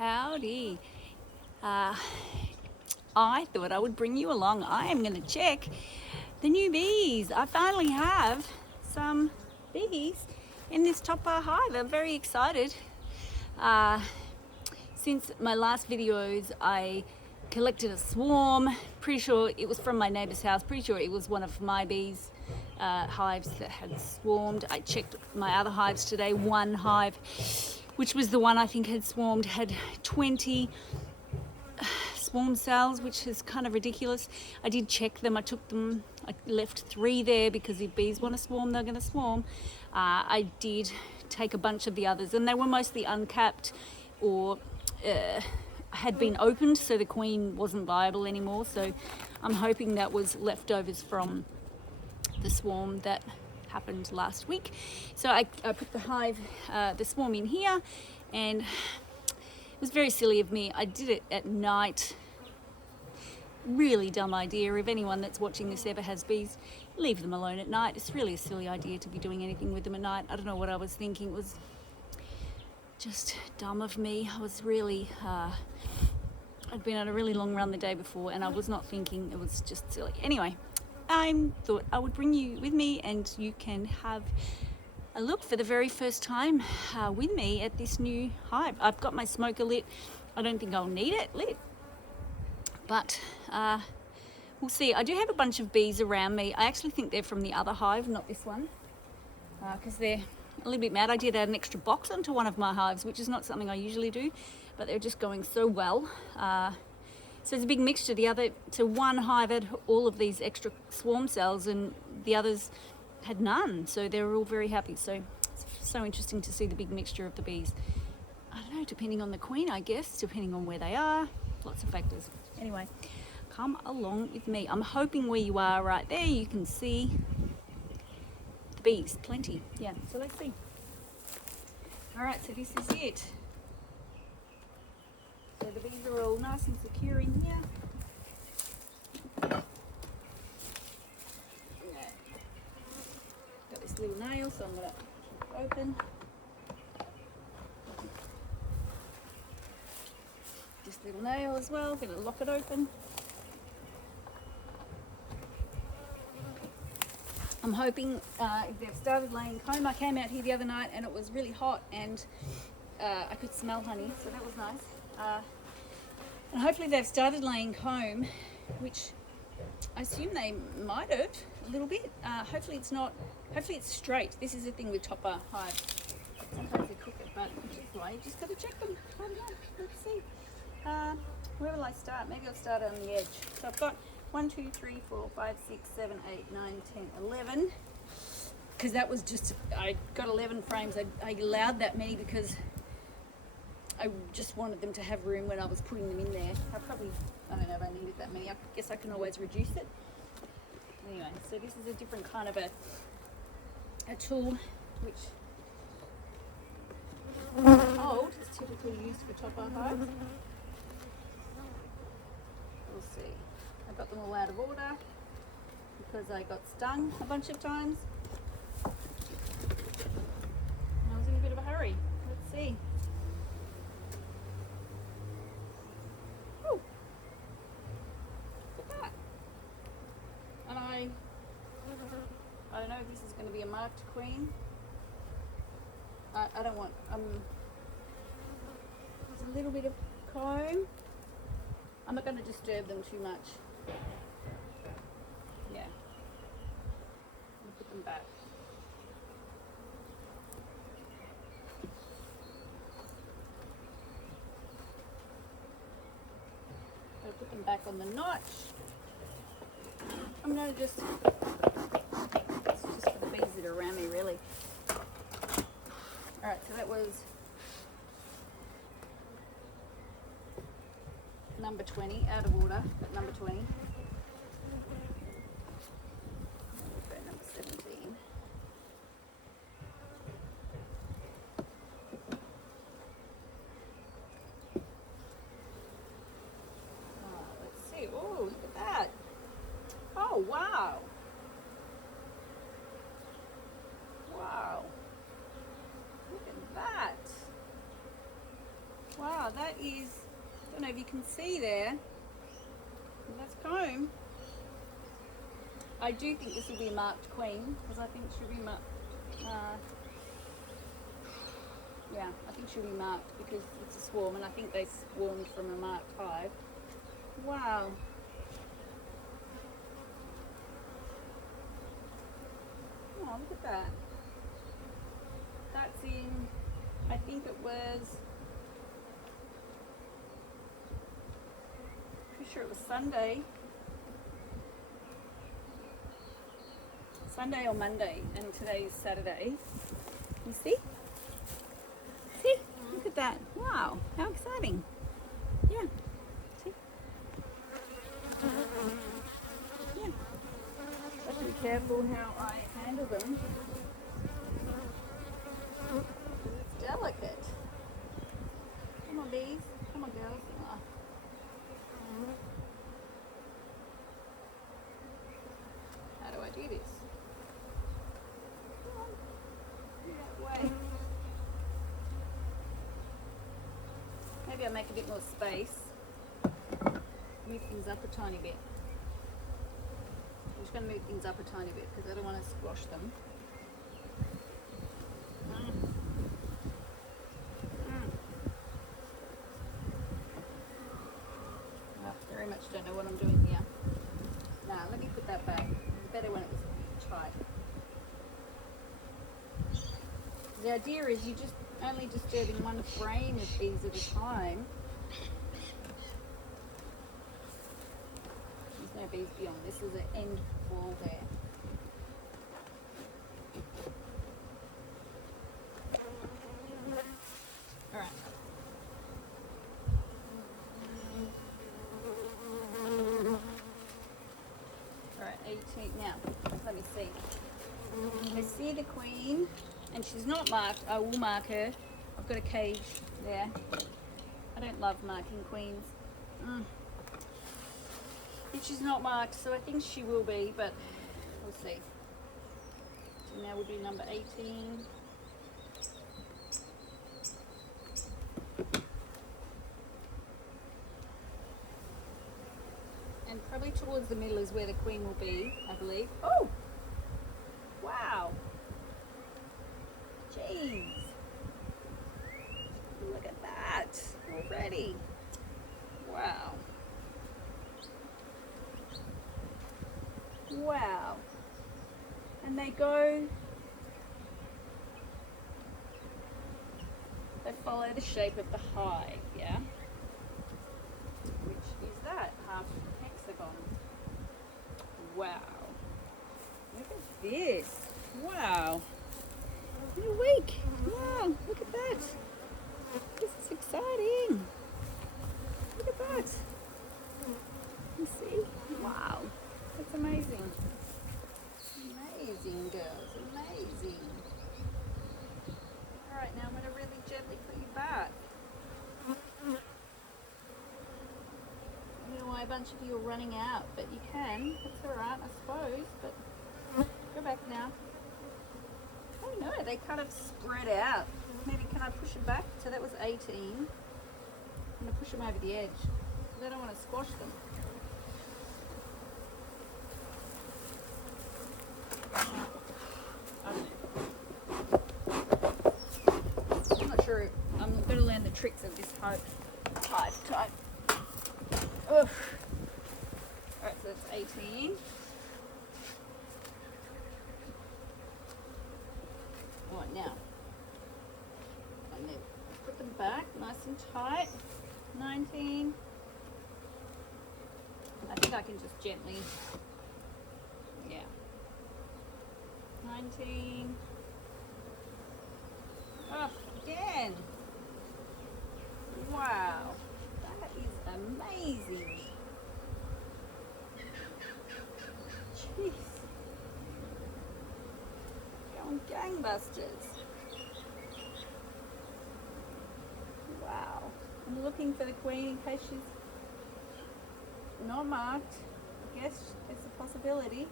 Howdy. I thought I would bring you along. I am going to check the new bees. I finally have some bees in this top bar hive. I'm very excited. Since my last videos, I collected a swarm. Pretty sure it was from my neighbor's house. Pretty sure it was one of my bees' hives that had swarmed. I checked my other hives today. One hive, which was the one I think had swarmed, had 20 swarm cells, which is kind of ridiculous. I did check them. I took them. I left 3 there because if bees want to swarm, they're going to swarm. I did take a bunch of the others, and they were mostly uncapped or had been opened, so the queen wasn't viable anymore. So I'm hoping that was leftovers from the swarm that happened last week. So I put the swarm in here, and it was very silly of me. I did it at night. Really dumb idea. If anyone that's watching this ever has bees, leave them alone at night. It's really a silly idea to be doing anything with them at night. I don't know what I was thinking. It was just dumb of me. I was really, I'd been on a really long run the day before, and I was not thinking. It was just silly. Anyway, I thought I would bring you with me, and you can have a look for the very first time with me at this new hive. I've got my smoker lit. I don't think I'll need it lit, but we'll see. I do have a bunch of bees around me. I actually think they're from the other hive, not this one, because they're a little bit mad. I did add an extra box onto one of my hives, which is not something I usually do, but they're just going so well. So it's a big mixture. So one hive had all of these extra swarm cells, and the others had none. So they were all very happy. So it's so interesting to see the big mixture of the bees. I don't know, depending on the queen, I guess, depending on where they are, lots of factors. Anyway, come along with me. I'm hoping where you are right there, you can see the bees, plenty. Yeah, so let's see. All right, so this is it. So the bees are all nice and secure in here. Got this little nail, so I'm going to open. This little nail as well, going to lock it open. I'm hoping if they've started laying comb. I came out here the other night and it was really hot, and I could smell honey, so that was nice. And hopefully they've started laying comb, which I assume they might have a little bit. Hopefully it's straight. This is the thing with top bar hives. Sometimes they cook it, but you just got to check them. I don't know. Let's see. Where will I start? Maybe I'll start on the edge. So I've got 1, 2, 3, 4, 5, 6, 7, 8, 9, 10, 11. Because that was just, I got 11 frames. I allowed that many because I just wanted them to have room when I was putting them in there. I don't know if I needed that many. I guess I can always reduce it. Anyway, so this is a different kind of a tool, which old is typically used for top bar hives. We'll see. I got them all out of order because I got stung a bunch of times. I was in a bit of a hurry. Let's see. Ooh. Look at that. And I don't know if this is going to be a marked queen. I don't want, there's a little bit of comb. I'm not going to disturb them too much. Yeah. I'll put them back. I'll put them back on the notch. I'm going to it's just for the bees that are around me, really. Alright, so that was number 20, out of order, but number 20. Number 17. Let's see. Oh, look at that. Oh, wow. Wow. Look at that. Wow, wow, that is, I don't know if you can see there, that's comb. I do think this will be a marked queen, because I think she'll be marked, yeah, I think she'll be marked because it's a swarm, and I think they swarmed from a marked hive. Wow. Oh, look at that. That's in, I think it was, pretty sure it was Sunday or Monday, and today is Saturday. You see? See? Look at that. Wow, how exciting. Yeah. See? Yeah. I have to be careful how I handle them. It's delicate. Come on, bees. Come on, girls. Oh. How do I do this? Come on. That way. Maybe I'll make a bit more space. Move things up a tiny bit. I'm just going to move things up a tiny bit because I don't want to squash them. I very much don't know what I'm doing here. Now, let me put that back. It's better when it was tight. The idea is you just only disturbing one frame of bees at a time. There's no bees beyond. This is an end wall there. All right. All right, 18. Now, let me see. I see the queen, and she's not marked. I will mark her. I've got a cage there. I don't love marking queens. And she's not marked, so I think she will be, but we'll see. So now we'll do number 18. And probably towards the middle is where the queen will be, I believe. Oh! Wow! Jeez! Look at that already. Wow. Wow. And they follow the shape of the hive, yeah? Which is that, half hexagon. Wow. Look at this. Wow. In a week. Wow, look at that. This is exciting. Look at that. You see? Wow. That's amazing. Amazing, girls. Amazing. Alright, now I'm going to really gently put you back. I don't know why a bunch of you are running out, but you can. That's alright, I suppose. But go back now. Oh no, they kind of spread out. Maybe can I push them back? So that was 18. I'm going to push them over the edge. Because I don't want to squash them. I'm not sure. I'm going to learn the tricks of this hive type. Alright, so that's 18. Alright, now I'm going to put them back nice and tight. 19. I think I can just gently, yeah. 19. Oh, again. Wow, that is amazing. Jeez. Going gangbusters. Wow. I'm looking for the queen in case she's not marked. I guess it's a possibility.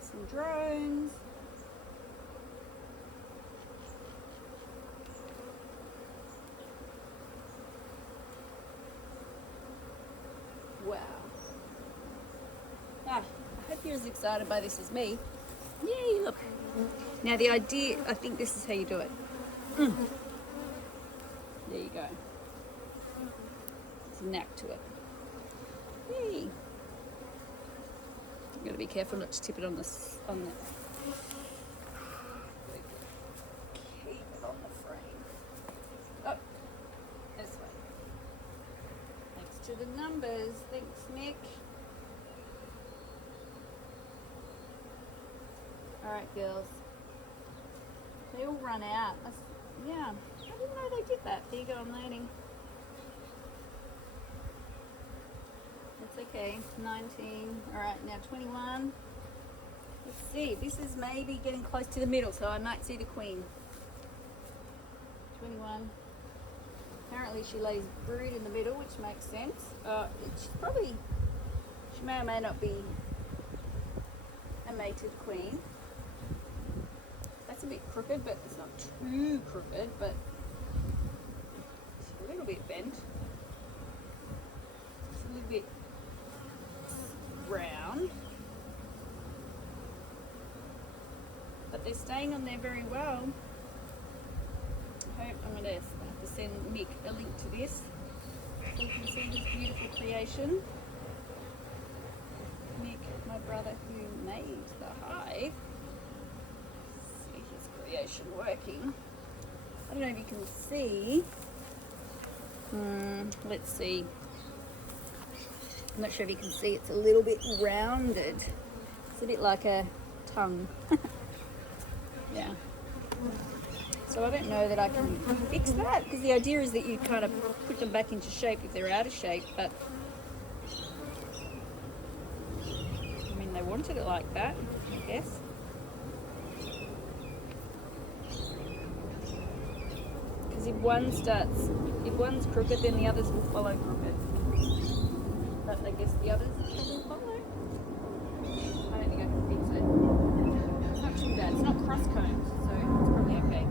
Some drones. you're as excited by this as me. Yay, look. Now the idea, I think this is how you do it. There you go. There's a knack to it. Yay. You've got to be careful not to tip it on the keep it on the frame. Oh, this way. Thanks to the numbers. Thanks, Nick. All right, girls. They all run out. Yeah, I didn't know they did that. There you go, I'm learning. It's okay. 19. All right, now 21. Let's see. This is maybe getting close to the middle, so I might see the queen. 21. Apparently she lays brood in the middle, which makes sense. She may or may not be a mated queen. That's a bit crooked, but it's not too crooked, but it's a little bit bent. It's a little bit round. But they're staying on there very well. I hope I'm going to have to send Mick a link to this so you can see his beautiful creation. Mick, my brother who made the hive. See his creation working. I don't know if you can see. Let's see. I'm not sure if you can see, it's a little bit rounded. It's a bit like a tongue. Yeah. So I don't know that I can fix that, because the idea is that you kind of put them back into shape if they're out of shape, but I mean, they wanted it like that, I guess. Because if one's crooked, then the others will follow crooked. But I guess the others will follow. I don't think I can fix it. It's not too bad. It's not cross-combed, so it's probably okay.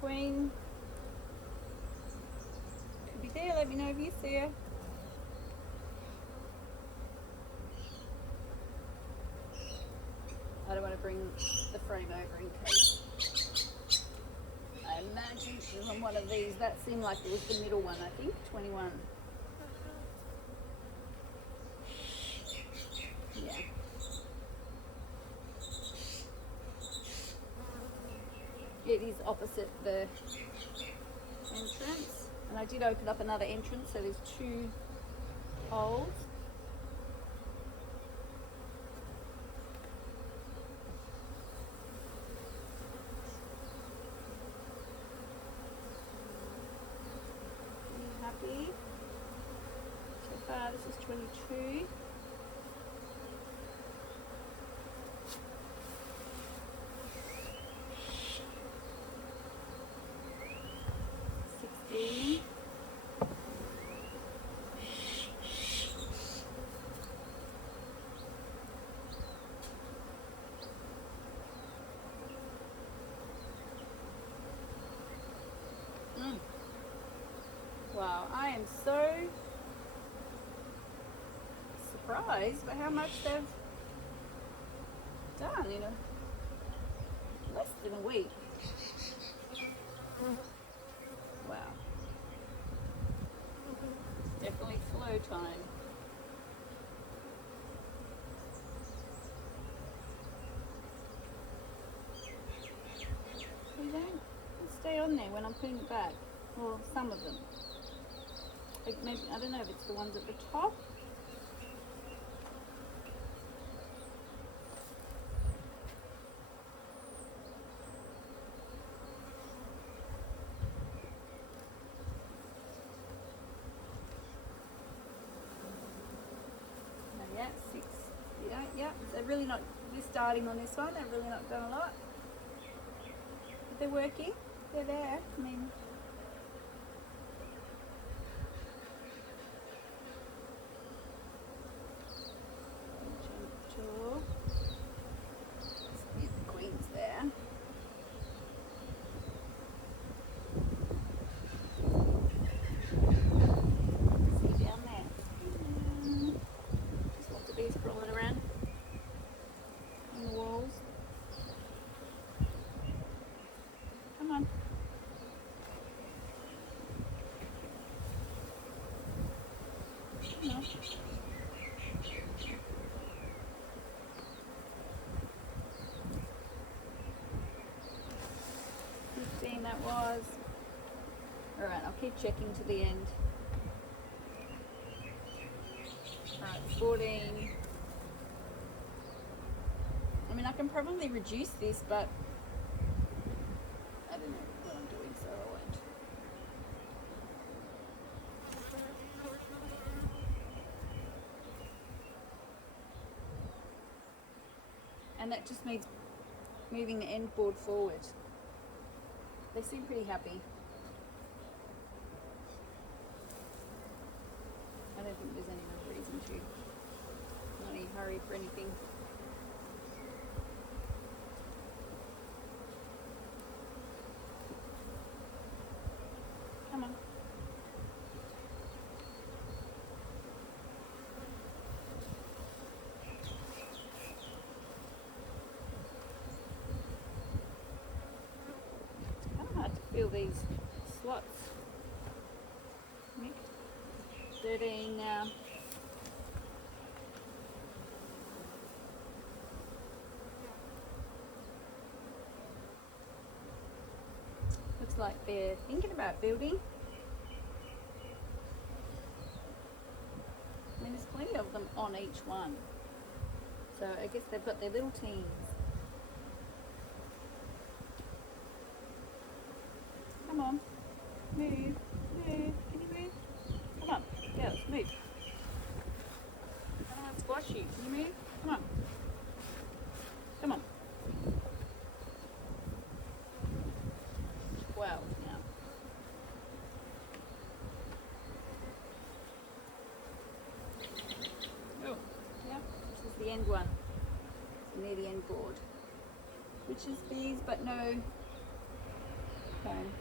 Queen could be there. Let me know if you see her. I don't want to bring the frame over in case. I imagine she's on one of these. That seemed like it was the middle one, I think. 21. Yeah. It is opposite the entrance, and I did open up another entrance, so there's 2 holes. Are you happy? So far this is 22. Wow, I am so surprised by how much they've done in less than a week. Wow. It's definitely flow time. You don't stay on there when I'm putting it back, or some of them. Like maybe, I don't know if it's the ones at the top. they're starting on this one, they've really not done a lot. But they're working, they're there. I mean, gentle. See the queen's there. See down there. Just lots of bees crawling around on the walls. Come on. No. 15 that was. Alright, I'll keep checking to the end. Alright, 14. I mean, I can probably reduce this, but I don't know what I'm doing, so I won't. And that just means moving the end board forward. They seem pretty happy. I don't think there's any real reason to. Not any hurry for anything. Come on. It's kind of hard to feel these slots. 13 now. Looks like they're thinking about building. I mean, there's plenty of them on each one. So I guess they've got their little teams. Come on, move, move, can you move? Come on, girls, move. I don't want to squash you, can you move? Come on. Come on. 12 now. Oh, yeah, this is the end one. So near the end board. Which is bees, but no comb.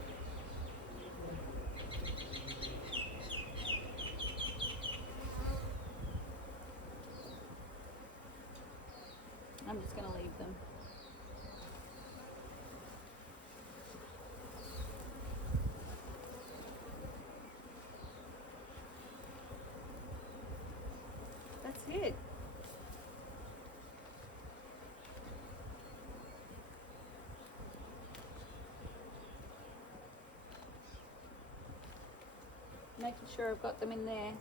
I'm just going to leave them. That's it. Making sure I've got them in their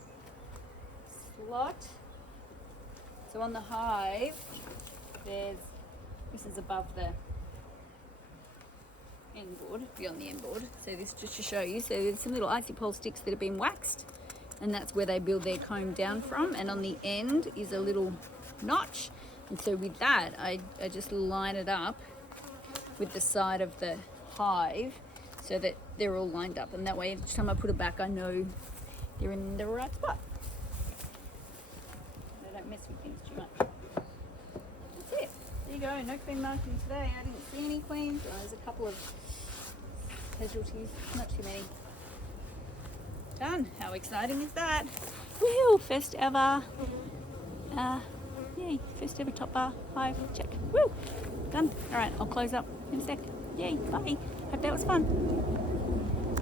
slot. So on the hive, this is above the end board, beyond the end board. So this just to show you. So there's some little icy pole sticks that have been waxed, and that's where they build their comb down from. And on the end is a little notch. And so with that, I just line it up with the side of the hive so that they're all lined up. And that way, each time I put it back, I know they're in the right spot. I don't mess with things too much. That's it. There you go. No queen marking today. I didn't see any queens. Oh, there's a couple of casualties. Not too many. Done. How exciting is that? Woo! First ever. Yay! First ever top bar hive check. Woo! Done. All right. I'll close up in a sec. Yay! Bye. Hope that was fun.